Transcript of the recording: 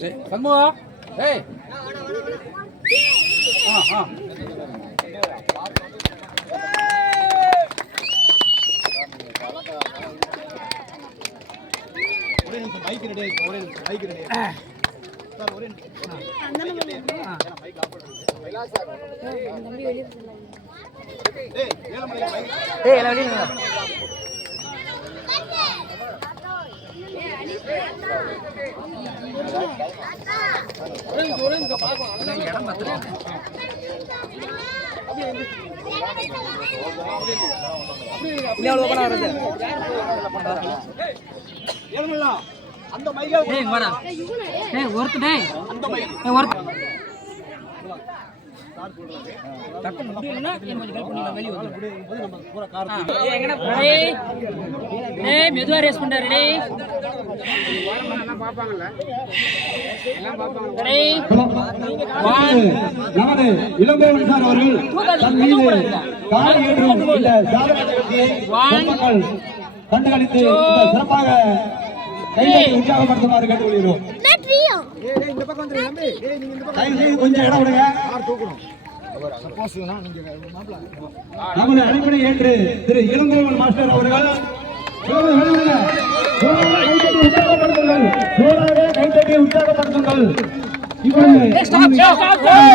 சண்முகம் ஏய் ஒரே நிமிஷம் பைக் ரெடி ஆயிடுச்சு. ஒரே நிமிஷம் பைக் ரெடி ஆயிடுச்சு. சார் ஒரே நிமிஷம் பைக் ஆஃப் பண்ணுங்க. தம்பி வெளிய போலாம். ஏய் ஏலமலை பைக் எல்லாம் வெளிய ஏலமலை அந்த மைக்கை டேய் வாடா டேய் ஒருத்த டேய் அந்த மைக் ஒருத்த டக்கு முடியலனா என்ன கொஞ்சம் ஹெல்ப் பண்ணி வெளிய வந்து நம்ம பூரா கார் ஏய் எங்கடா டேய் டேய் மெதுவா ரேஸ் பண்றாரு டேய் எல்லாம் பாப்பாங்கல டேய் நமது இளங்கோவன் சார் அவர்கள் தன் மீது கால் ஏற்றும் இந்த சாதனை நிகழ்ச்சியை பொதுமக்கள் கண்டுகளித்து சிறப்பாக கைகளை உற்சாகப்படுத்துமாறு கேட்டுக்கொள்கிறோம். இந்த பக்கம் வந்துரு தம்பி. ஏய் நீங்க இந்த பக்கம் தயவு செய்து கொஞ்சம் இடம் விடுங்க. கார் தூக்கணும். சப்போஸ்னா நீங்க மாப்ள நமது அழைப்பினை ஏற்று திரு இளங்கோவன் மாஸ்டர் அவர்கள் கைத்தட்டி உற்சாகப்படுத்துங்கள். இப்பொழுது